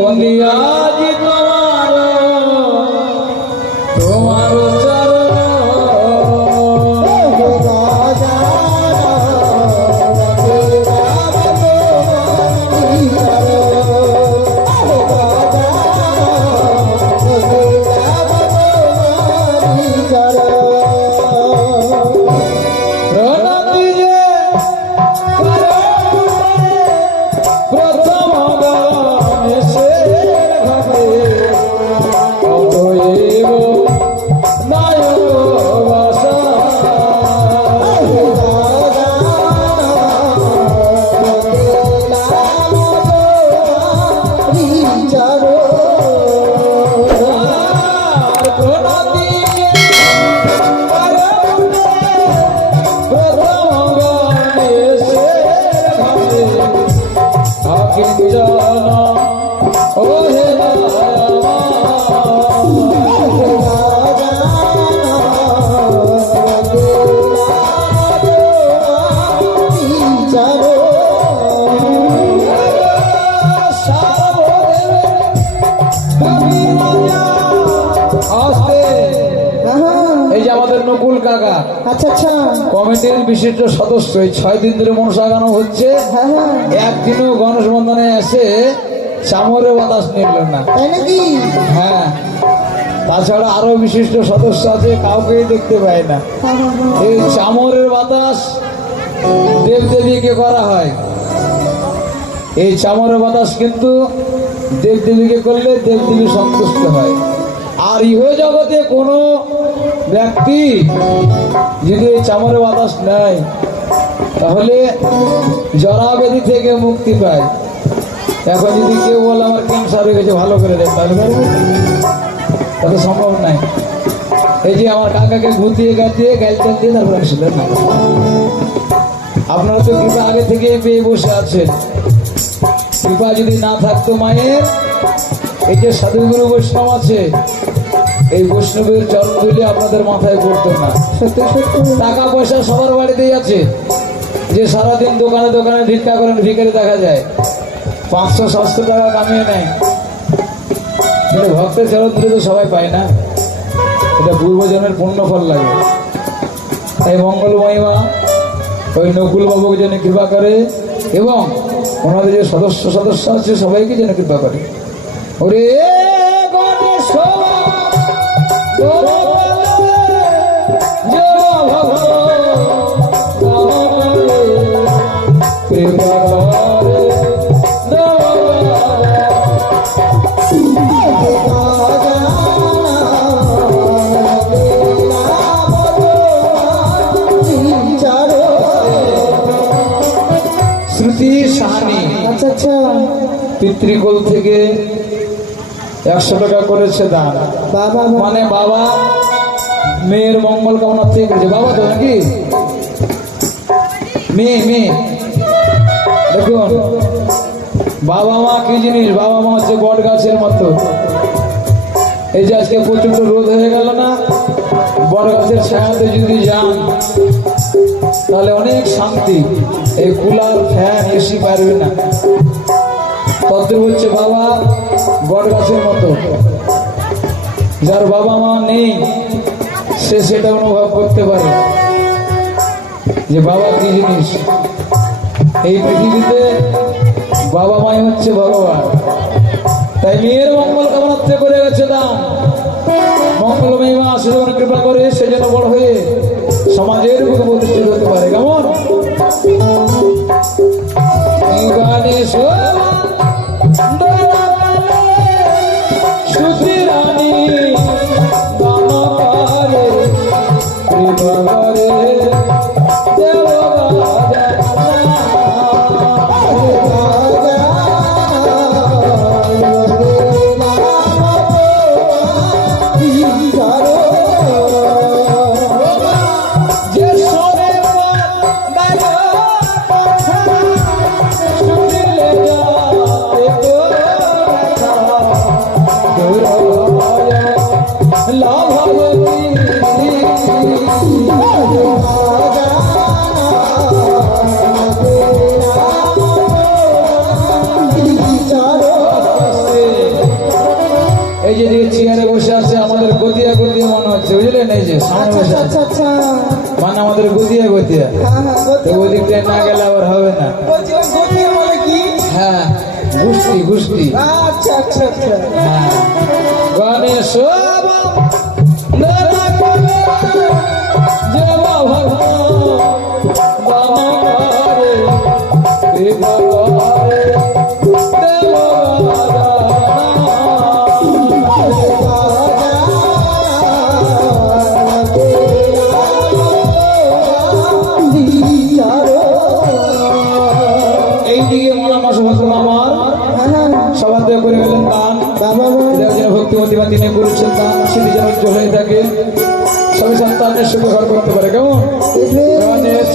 বন্দিয়া জি তোমার তোমার কমিটির বিশিষ্ট সদস্য 6 দিন ধরে মনসা গানো হচ্ছে। একদিনও গণেশ বন্ধনে এসে চামরের বাতাস নিল না, তাই নাকি? হ্যাঁ, তাছাড়া আরো বিশিষ্ট সদস্য আছে, কাউকেই দেখতে পায় না। এই চামরের বাতাস দেবদেবীকে করা হয়। এই চামরের বাতাস কিন্তু দেবদেবীকে করলে দেবদেবী সন্তুষ্ট হয়। আর ইহ জগতে কোনো ব্যক্তি যদি এই চামরের বাতাস নেয় তাহলে জরাবেদি থেকে মুক্তি পায়। এখন যদি কেউ বলে আমার ক্যান্সার হয়ে গেছে, ভালো করে দেয়, তাহলে কত সম্ভব নাই। এই যে আমার কাকাকে ঘুতিয়ে গাতিয়ে গাইতে দিয়ে তারপরে আসলেন না। আপনারা তো কৃপা আগে থেকে পেয়ে বসে আছেন। কৃপা যদি না থাকতো মায়ের, এই যে সাধুগুরু বৈষ্ণব আছে, এই বৈষ্ণবের চরণ ধুলে আপনাদের মাথায় পড়তো না। টাকা পয়সা সবার বাড়িতেই আছে, যে সারাদিন দোকানে দোকানে ভিক্ষা করেন, ভিখারি দেখা যায় 500-700 টাকা কামিয়ে নেয়, কিন্তু ভক্তের চরণ ধুলে তো সবাই পায় না। এটা পূর্বজনের পুণ্যফল লাগে। তাই মঙ্গল মহিমা ওই নকুল বাবুকে যেন কৃপা করে এবং ওনাদের যে সদস্য আছে সবাইকে যেন কৃপা করে। ওরে গণেশ শ্রুতি সাহানি পিতৃকুল থেকে 100 টাকা করেছে দান। বাবা মানে বাবা মেয়ের মঙ্গল কামনা থেকে করেছে। বাবা তো নাকি মেয়ে দেখুন, বাবা মা কি জিনিস? বাবা মা হচ্ছে বট গাছের মতো। এই যে আজকে প্রচন্ড রোদ হয়ে গেল না, বট গাছের ছায়াতে যদি যান তাহলে অনেক শান্তি। এই কুলার ফ্যান এসি পারবে না। তদ্রুপ হচ্ছে বাবা বট গাছের মতো। যার বাবা মা নেই সে সেটা অনুভব করতে পারে যে বাবা কি জিনিস। এই পৃথিবীতে বাবা মাই হচ্ছে ভগবান। তাই মেয়ের মঙ্গল কামনাতে করে গেছে দান। মঙ্গলময়ী মা সে যেন কৃপা করে, সে যেন বড় হয়ে সমাজের উপর প্রতিষ্ঠিত হতে পারে। কেমন যে মনে হচ্ছে বুঝলেন, এই যে সামনে বসে আছে। আচ্ছা আচ্ছা মানে আমাদের গদিয়া গদিয়া, হ্যাঁ হ্যাঁ তো ওদিক দিয়ে না গেলে আবার হবে না। বলছিলাম গতিয়ে বলে কি? হ্যাঁ, গুষ্টি গুষ্টি। আচ্ছা আচ্ছা আচ্ছা হ্যাঁ, গণেশ এইদিকে মনে মাসে আমার সবার দেওয়া করে গেলেন দান। এটার জন্য ভক্তিমতী বা তিনি করেছেন দান, সেটি যেন উজ্জ্বল হয়ে থাকে, সবাই সন্তানের সুখে ঘর করতে পারে। কেমন গণেশ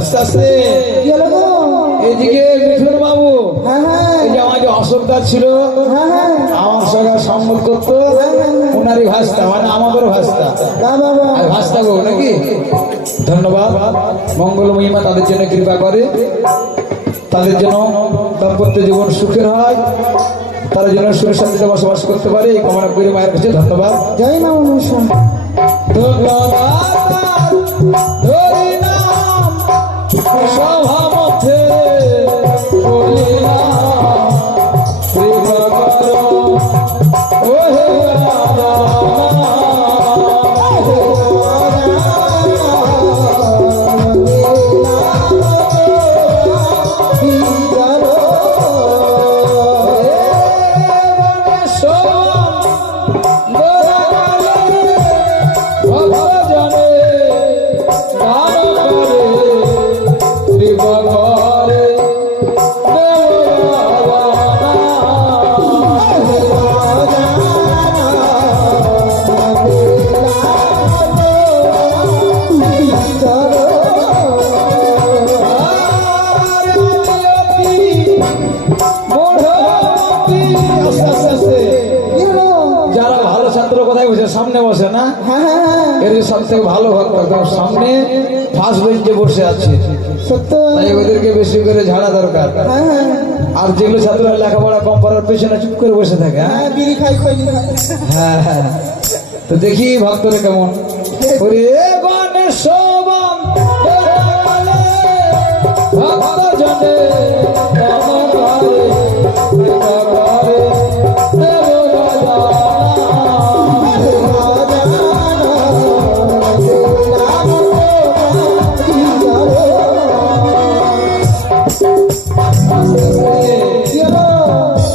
আস্তে আস্তে এদিকে মিঠুন বাবু, এই যে আমার যে অশোকদা ছিল আমার সঙ্গে সম্মত করতো, ওনারই ভাস্তা মানে আমাদেরও ভাস্তা, আর ভাস্তা গো নাকি। ধন্যবাদ, মঙ্গল মহিমা তাদের জন্য কৃপা করে, তাদের জন্য দাম্পত্য জীবন সুখের হয়, তারা যেন সুখের শান্তিতে বসবাস করতে পারে এই কামনা করি মায়ের কাছে। ধন্যবাদ। জয় মা মনসা। সভা মধ্যে যারা ভালো ছাত্র কোথায় বসে, সামনে বসে না, এর সব থেকে ভালো ভক্ত একদম সামনে ফার্স্ট বেঞ্চে বসে আছে, সত্য। তাই ওদেরকে বেশি করে ঝাড়া দরকার। আর যেগুলো ছাত্ররা লেখাপড়া কম পড়ার পেছনে চুপ করে বসে থাকে, বিড়ি খাই খাই হ্যাঁ হ্যাঁ, তো দেখি ভক্তরা কেমন। ওরে গণেশ ভক্ত জনে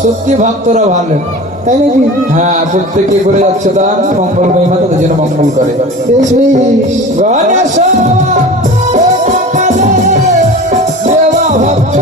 সত্যি ভক্তরা ভালো, তাই নাকি? হ্যাঁ, প্রত্যেকে করে যাচ্ছে দান, মঙ্গল মহিমা তাদের জন্য মঙ্গল করে। বেশ বেশ। গণেশ দেবা ভক্ত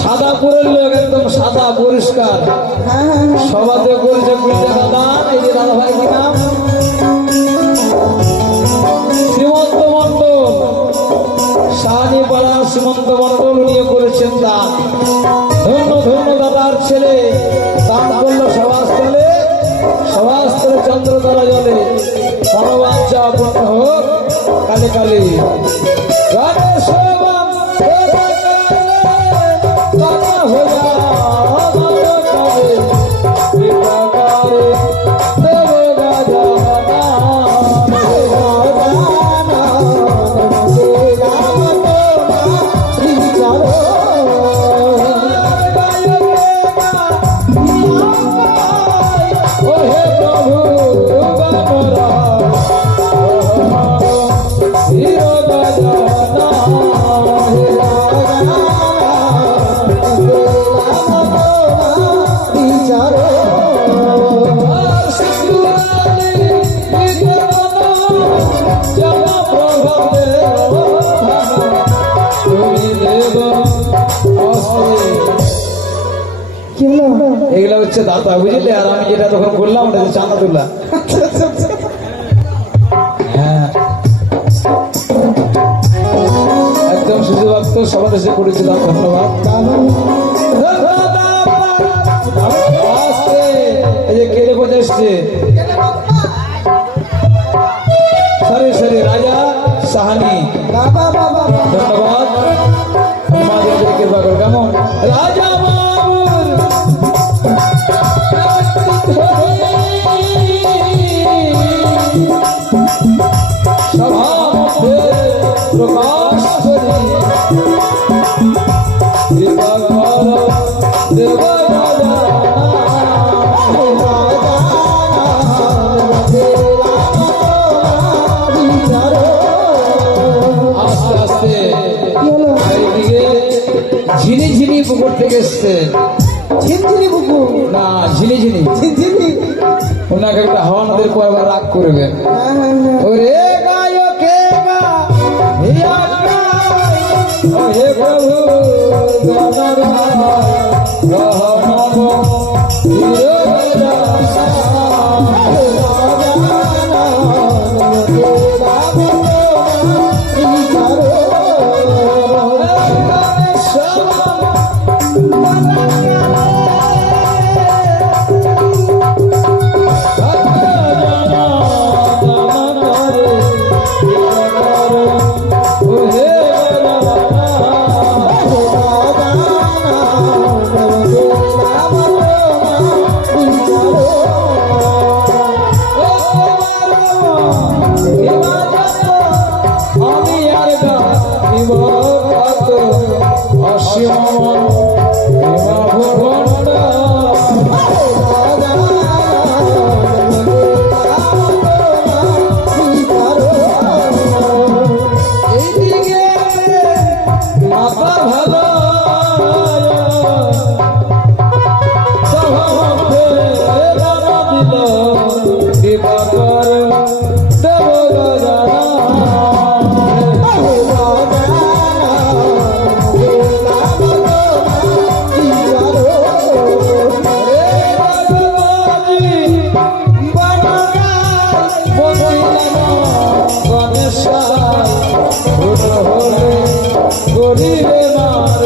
সাদাপুরের লোক, একদম সাদা পরিষ্কার, সবাতে করেছে দাদা, এই যে দাদা ভাই কি নাম? শ্রীমন্ত মন্ডল, সাহানি পাড়ার শ্রীমন্ত মন্ডল নিয়ে করেছেন দান। ধন্য ধন্য দাদার ছেলে দান করলো সভাস্থলে, সভাস্থলে চন্দ্র তারা জলে, মনোবাঞ্ছা পূর্ণ হোক কালে কালে। গণেশ বাম দাদা হোজা দাদা কালে, কৃপা করে দেব গাজানা। কি হলো? এগুলা হচ্ছে দাতা, বুঝলে? আর আমি যেটা তখন করলাম ওটা হচ্ছে চাঁদা তোলা। হ্যাঁ, একদম সুযোগ সবার এসে করেছে, তার ধন্যবাদ। আস্তে, এই যে কেড়ে বোঝা এসছে, সরি সরি, রাজা সাহানি, বাবা বাবা ধন্যবাদ। মাঝে কৃপা করে কেমন রাজা বাবুর সভামধ্যে প্রকাশ করি, কৃপা কর দেব রাজা। আস্তে আস্তে এইদিকে ঝিনি পুকুর থেকে এসছে, ঝিনঝিনি বুকু না ঝিনি ঝিনঝিনি। ওনাকে একটা হাওয়া নদীর পর আবার রাগ করবে। হ্যাঁ হ্যাঁ হ্যাঁ। ওরে গায়কে গা হিয়া গায়, ও হে প্রভু গণরায়, গহনব হিরোরাসা। গরিবে মার